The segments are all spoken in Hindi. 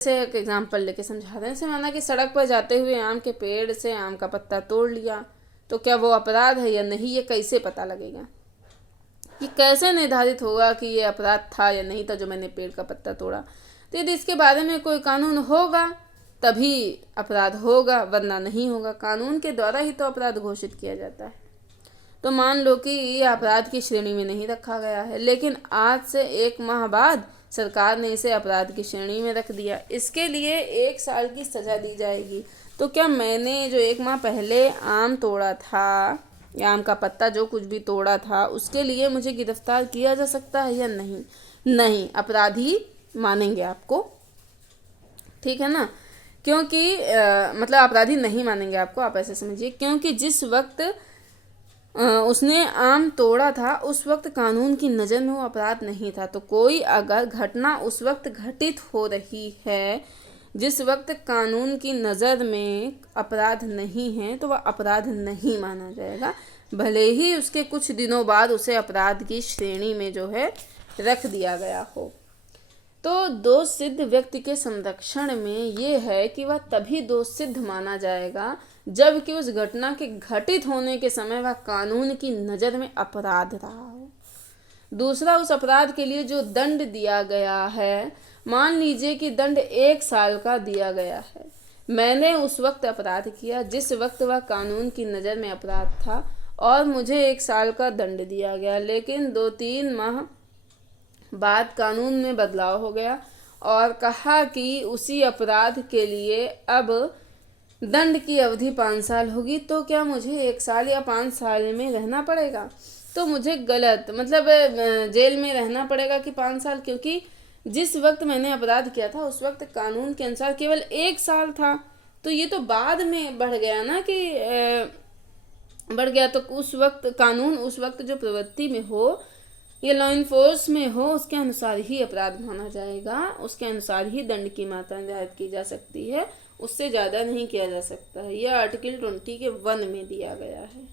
से एक एग्जाम्पल लेके समझा रहे हैं। जैसे माना कि सड़क पर जाते हुए आम के पेड़ से आम का पत्ता तोड़ लिया, तो क्या वो अपराध है या नहीं, ये कैसे पता लगेगा? ये कैसे निर्धारित होगा कि ये अपराध था या नहीं था जो मैंने पेड़ का पत्ता तोड़ा? तो यदि इसके बारे में कोई कानून होगा तभी अपराध होगा, वरना नहीं होगा। कानून के द्वारा ही तो अपराध घोषित किया जाता है। तो मान लो कि ये अपराध की श्रेणी में नहीं रखा गया है, लेकिन आज से 1 माह बाद सरकार ने इसे अपराध की श्रेणी में रख दिया। इसके लिए 1 साल की सज़ा दी जाएगी। तो क्या मैंने जो 1 माह पहले आम तोड़ा था या आम का पत्ता जो कुछ भी तोड़ा था, उसके लिए मुझे गिरफ्तार किया जा सकता है या नहीं? नहीं, अपराधी मानेंगे आपको, ठीक है ना। क्योंकि मतलब अपराधी नहीं मानेंगे आपको, आप ऐसे समझिए। क्योंकि जिस वक्त उसने आम तोड़ा था उस वक्त कानून की नज़र में वो अपराध नहीं था। तो कोई अगर घटना उस वक्त घटित हो रही है जिस वक्त कानून की नज़र में अपराध नहीं है, तो वह अपराध नहीं माना जाएगा, भले ही उसके कुछ दिनों बाद उसे अपराध की श्रेणी में जो है रख दिया गया हो। तो दोष सिद्ध व्यक्ति के संरक्षण में ये है कि वह तभी दोष सिद्ध माना जाएगा जबकि उस घटना के घटित होने के समय वह कानून की नज़र में अपराध रहा हो। दूसरा, उस अपराध के लिए जो दंड दिया गया है, मान लीजिए कि दंड 1 साल का दिया गया है। मैंने उस वक्त अपराध किया जिस वक्त वह कानून की नज़र में अपराध था और मुझे 1 साल का दंड दिया गया, लेकिन 2-3 माह बाद कानून में बदलाव हो गया और कहा कि उसी अपराध के लिए अब दंड की अवधि 5 साल होगी। तो क्या मुझे 1 साल या 5 साल में रहना पड़ेगा? तो मुझे गलत, मतलब जेल में रहना पड़ेगा कि 5 साल? क्योंकि जिस वक्त मैंने अपराध किया था उस वक्त कानून के अनुसार केवल 1 साल था। तो ये तो बाद में बढ़ गया ना कि बढ़ गया। तो उस वक्त कानून, उस वक्त जो प्रवृत्ति में हो या लॉ इन्फोर्स में हो, उसके अनुसार ही अपराध माना जाएगा, उसके अनुसार ही दंड की मात्रा निर्धारित की जा सकती है, उससे ज़्यादा नहीं किया जा सकता है। यह आर्टिकल 20 के 1 में दिया गया है।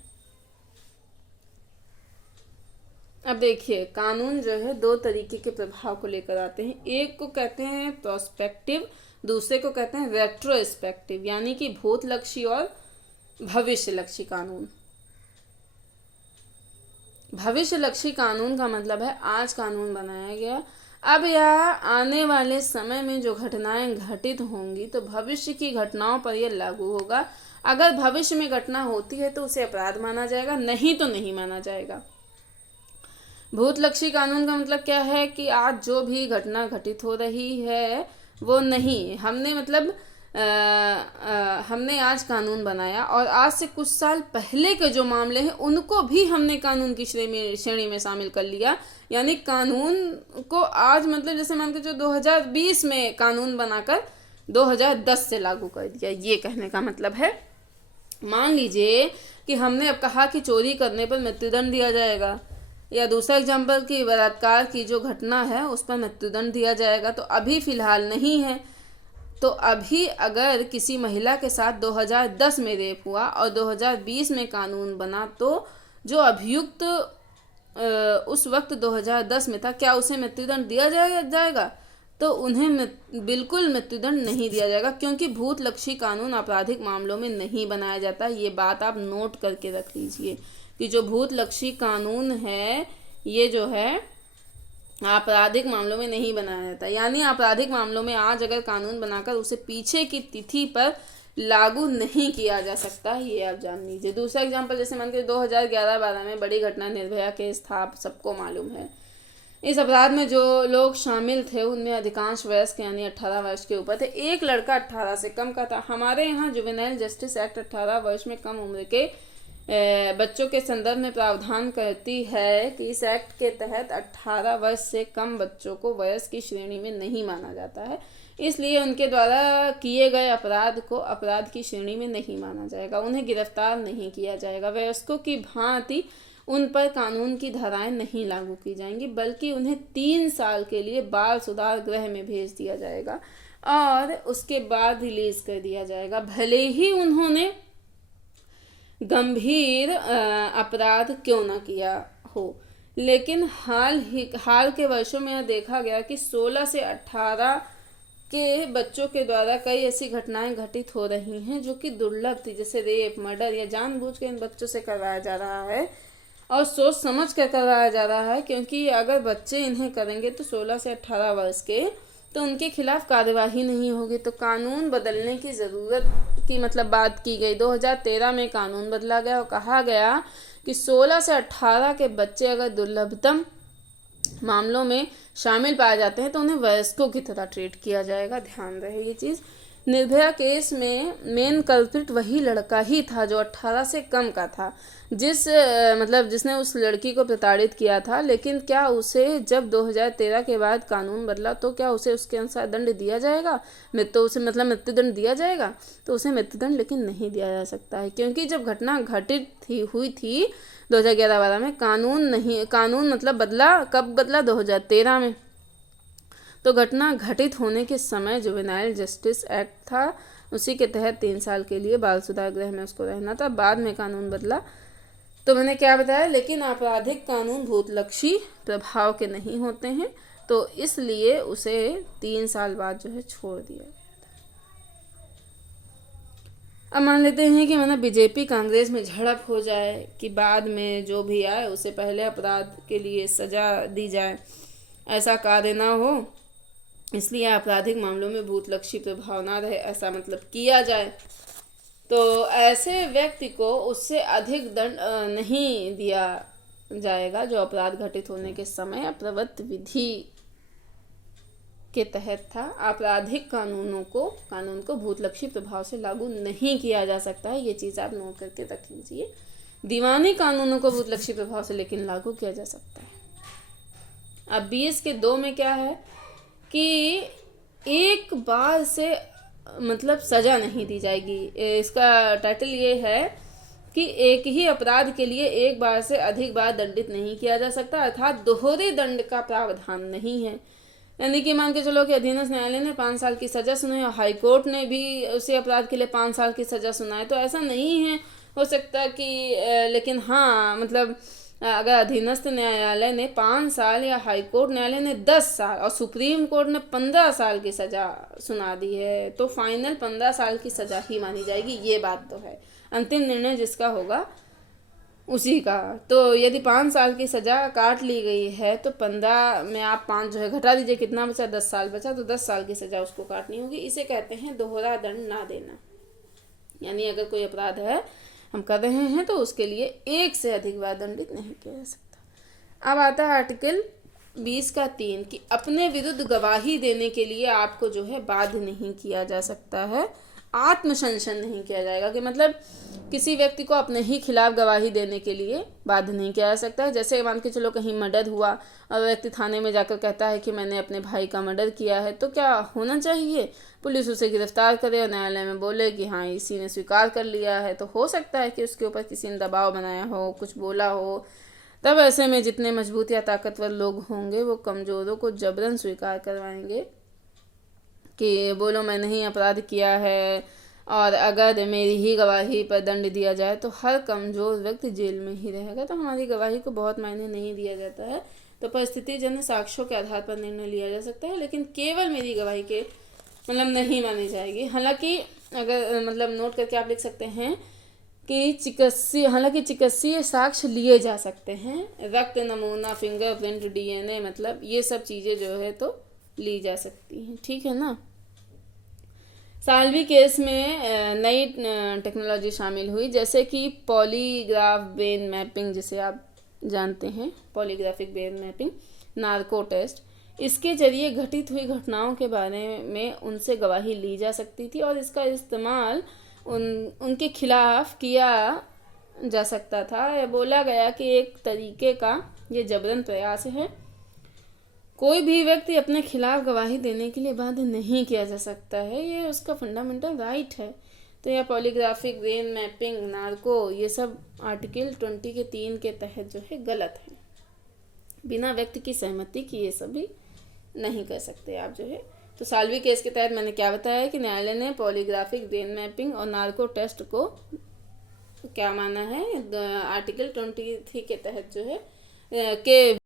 अब देखिए, कानून जो है 2 तरीके के प्रभाव को लेकर आते हैं। एक को कहते हैं प्रोस्पेक्टिव, दूसरे को कहते हैं रेट्रोस्पेक्टिव, यानी कि भूतलक्षी और भविष्यलक्षी कानून। भविष्यलक्षी कानून का मतलब है आज कानून बनाया गया, अब या आने वाले समय में जो घटनाएं घटित होंगी तो भविष्य की घटनाओं पर यह लागू होगा। अगर भविष्य में घटना होती है तो उसे अपराध माना जाएगा, नहीं तो नहीं माना जाएगा। भूतलक्षी कानून का मतलब क्या है कि आज जो भी घटना घटित हो रही है वो नहीं, हमने मतलब हमने आज कानून बनाया और आज से कुछ साल पहले के जो मामले हैं उनको भी हमने कानून की श्रेणी में शामिल कर लिया। यानी कानून को आज मतलब जैसे मान के जो 2020 में कानून बनाकर 2010 से लागू कर दिया, ये कहने का मतलब है। मान लीजिए कि हमने अब कहा कि चोरी करने पर मृत्युदंड दिया जाएगा, या दूसरा एग्जाम्पल कि बलात्कार की जो घटना है उस पर मृत्युदंड दिया जाएगा, तो अभी फ़िलहाल नहीं है। तो अभी अगर किसी महिला के साथ 2010 में रेप हुआ और 2020 में कानून बना, तो जो अभियुक्त उस वक्त 2010 में था, क्या उसे मृत्युदंड दिया जाएगा? तो उन्हें बिल्कुल मृत्युदंड नहीं दिया जाएगा, क्योंकि भूतलक्षी कानून आपराधिक मामलों में नहीं बनाया जाता। ये बात आप नोट करके रख लीजिए कि जो भूतलक्षी कानून है ये जो है आपराधिक मामलों में नहीं बनाया जाता। यानी आपराधिक मामलों में आज अगर कानून बनाकर उसे पीछे की तिथि पर लागू नहीं किया जा सकता, ये आप जान लीजिए। दूसरा एग्जांपल, जैसे मान के 2011-12 में बड़ी घटना निर्भया केस था, आप सबको मालूम है। इस अपराध में जो लोग शामिल थे उनमें अधिकांश वयस्क यानी 18 वर्ष के ऊपर थे। एक लड़का 18 से कम का था। हमारे यहाँ जुवेनाइल जस्टिस एक्ट 18 वर्ष में कम उम्र के बच्चों के संदर्भ में प्रावधान करती है कि इस एक्ट के तहत 18 वर्ष से कम बच्चों को वयस्क की श्रेणी में नहीं माना जाता है, इसलिए उनके द्वारा किए गए अपराध को अपराध की श्रेणी में नहीं माना जाएगा, उन्हें गिरफ्तार नहीं किया जाएगा। वयस्कों की भांति उन पर कानून की धाराएं नहीं लागू की जाएंगी, बल्कि उन्हें 3 साल के लिए बाल सुधार गृह में भेज दिया जाएगा और उसके बाद रिलीज कर दिया जाएगा, भले ही उन्होंने गंभीर अपराध क्यों न किया हो। लेकिन हाल के वर्षों में यह देखा गया कि 16 से 18 कि बच्चों के द्वारा कई ऐसी घटनाएं घटित हो रही हैं जो कि दुर्लभ थी, जैसे रेप, मर्डर, या जानबूझ के इन बच्चों से करवाया जा रहा है और सोच समझ कर करवाया जा रहा है, क्योंकि अगर बच्चे इन्हें करेंगे तो 16 से 18 वर्ष के, तो उनके खिलाफ कार्यवाही नहीं होगी। तो कानून बदलने की ज़रूरत की बात की गई। 2013 में कानून बदला गया और कहा गया कि 16 से 18 के बच्चे अगर दुर्लभतम मामलों में शामिल पाए जाते हैं तो उन्हें वयस्कों की तरह ट्रीट किया जाएगा। ध्यान रहे ये चीज़। निर्भया केस में मेन कल्प्रिट वही लड़का ही था जो 18 से कम का था, जिसने उस लड़की को प्रताड़ित किया था। लेकिन क्या उसे जब 2013 के बाद कानून बदला तो क्या उसे उसके अनुसार दंड दिया जाएगा? उसे मृत्युदंड दिया जाएगा? तो उसे मृत्युदंड लेकिन नहीं दिया जा सकता है, क्योंकि जब घटना हुई थी 2011-12 में, कानून बदला। कब बदला? 2013 में। तो घटना घटित होने के समय जुवेनाइल जस्टिस एक्ट था, उसी के तहत 3 साल के लिए बाल सुधार गृह में उसको रहना था। बाद में कानून बदला। तो मैंने क्या बताया, लेकिन आपराधिक कानून भूतलक्षी प्रभाव के नहीं होते हैं, तो इसलिए उसे 3 साल बाद छोड़ दिया गया था। अब मान लेते हैं कि बीजेपी कांग्रेस में झड़प हो जाए कि बाद में जो भी आए उसे पहले अपराध के लिए सजा दी जाए, ऐसा कार्य ना हो, इसलिए आपराधिक मामलों में भूतलक्षी प्रभाव ना रहे, ऐसा किया जाए। तो ऐसे व्यक्ति को उससे अधिक दंड नहीं दिया जाएगा जो अपराध घटित होने के समय प्रवृत्त विधि के तहत था। आपराधिक कानून को भूतलक्षी प्रभाव से लागू नहीं किया जा सकता है, ये चीज़ आप नोट करके रख लीजिए। दीवानी कानूनों को भूतलक्षी प्रभाव से लेकिन लागू किया जा सकता है। अब 20 के 2 में क्या है कि एक बार से सजा नहीं दी जाएगी। इसका टाइटल ये है कि एक ही अपराध के लिए एक बार से अधिक बार दंडित नहीं किया जा सकता, अर्थात दोहरे दंड का प्रावधान नहीं है। यानी कि मान के चलो कि अधीनस्थ न्यायालय ने 5 साल की सजा सुनाई और हाईकोर्ट ने भी उसी अपराध के लिए 5 साल की सजा सुनाई, तो ऐसा नहीं है हो सकता कि लेकिन हाँ अगर अधीनस्थ न्यायालय ने 5 साल या हाईकोर्ट न्यायालय ने 10 साल और सुप्रीम कोर्ट ने 15 साल की सज़ा सुना दी है, तो फाइनल 15 साल की सज़ा ही मानी जाएगी। ये बात तो है, अंतिम निर्णय जिसका होगा उसी का। तो यदि 5 साल की सज़ा काट ली गई है तो 15 में आप 5 घटा दीजिए, कितना बचा? 10 साल बचा, तो 10 साल की सज़ा उसको काटनी होगी। इसे कहते हैं दोहरा दंड ना देना। यानी अगर कोई अपराध है हम कर रहे हैं तो उसके लिए एक से अधिक बार दंडित नहीं किया जा सकता। अब आता है आर्टिकल 20 का 3 कि अपने विरुद्ध गवाही देने के लिए आपको बाध्य नहीं किया जा सकता है, आत्मशंसन नहीं किया जाएगा कि किसी व्यक्ति को अपने ही खिलाफ गवाही देने के लिए बाध्य नहीं किया जा सकता है। जैसे मान के चलो कहीं मर्डर हुआ और व्यक्ति थाने में जाकर कहता है कि मैंने अपने भाई का मर्डर किया है, तो क्या होना चाहिए? पुलिस उसे गिरफ्तार करे और न्यायालय में बोले कि हाँ इसी ने स्वीकार कर लिया है। तो हो सकता है कि उसके ऊपर किसी ने दबाव बनाया हो, कुछ बोला हो। तब ऐसे में जितने मजबूत या ताकतवर लोग होंगे वो कमज़ोरों को जबरन स्वीकार करवाएंगे कि बोलो मैंने ही अपराध किया है, और अगर मेरी ही गवाही पर दंड दिया जाए तो हर कमज़ोर व्यक्ति जेल में ही रहेगा। तो हमारी गवाही को बहुत मायने नहीं दिया जाता है, तो परिस्थितिजन्य साक्ष्यों के आधार पर निर्णय लिया जा सकता है, लेकिन केवल मेरी गवाही के नहीं मानी जाएगी। हालांकि अगर नोट करके आप लिख सकते हैं कि चिकित्सीय साक्ष्य लिए जा सकते हैं, रक्त नमूना, फिंगरप्रिंट, DNA ये सब चीज़ें तो ली जा सकती हैं, ठीक है ना। साल्वी केस में नई टेक्नोलॉजी शामिल हुई, जैसे कि पॉलीग्राफ ब्रेन मैपिंग, जिसे आप जानते हैं, polygraphic brain mapping, narco test. इसके जरिए घटित हुई घटनाओं के बारे में उनसे गवाही ली जा सकती थी और इसका इस्तेमाल उनके खिलाफ किया जा सकता था। यह बोला गया कि एक तरीके का ये जबरन प्रयास है। कोई भी व्यक्ति अपने खिलाफ गवाही देने के लिए बाध्य नहीं किया जा सकता है, ये उसका फंडामेंटल राइट है। तो यह पॉलीग्राफिक ब्रेन मैपिंग, नार्को, ये सब आर्टिकल 20 के 3 के तहत गलत है। बिना व्यक्ति की सहमति की ये सभी नहीं कर सकते आप तो साल्वी केस के तहत मैंने क्या बताया कि न्यायालय ने पॉलीग्राफिक ब्रेन मैपिंग और नार्को टेस्ट को क्या माना है, आर्टिकल 23 के तहत के